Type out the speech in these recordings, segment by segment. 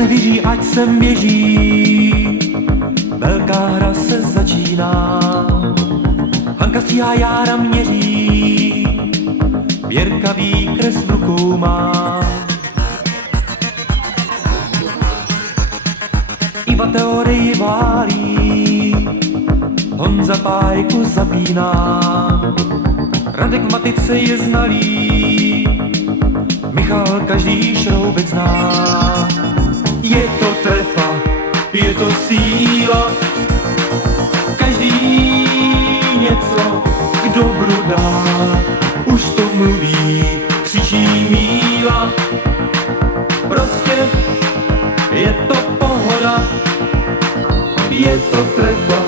nevěří, ať sem běží, velká hra se začíná. Hanka stříhá, Jára měří, Věrka výkres v rukou má. Iva teorii válí, Honza pájku zapíná. Radek v matice je znalý, Michal každý šroubek zná. Je to trefa, je to síla, každý něco k dobru dá. Už to mluví, křičí Míla, prostě je to pohoda. Je to trefa,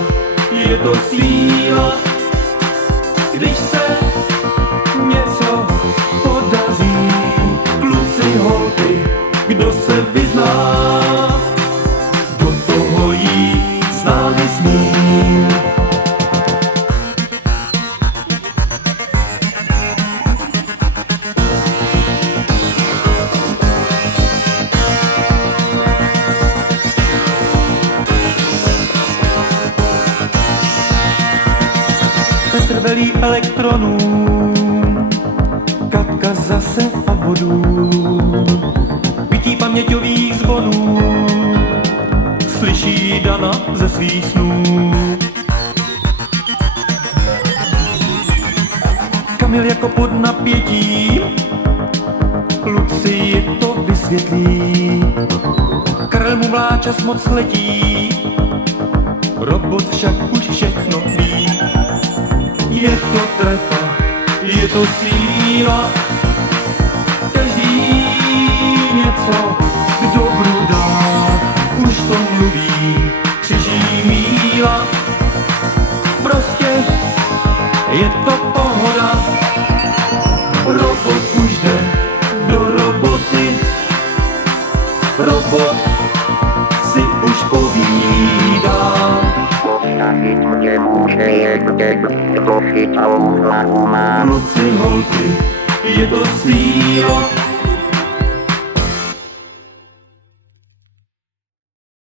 je to síla, když se něco podaří. Kluci, holky, kdo se vyzná, do toho jí s námi smí. Petr velí elektronům, Katka zase obvodů. Bytí paměťových zvonů slyší Dana ze svých snů. Kamil jako pod napětím Lucii to vysvětlí. Karel mu mláčas moc letí, robot však už všechno ví. Je to trefa, je to síla, každý něco k dobru dá. Už to mluví, křičí Míla, prostě je to pohoda. Robot už jde do roboty, robot si už povídá. Kluci, holky, je to síla,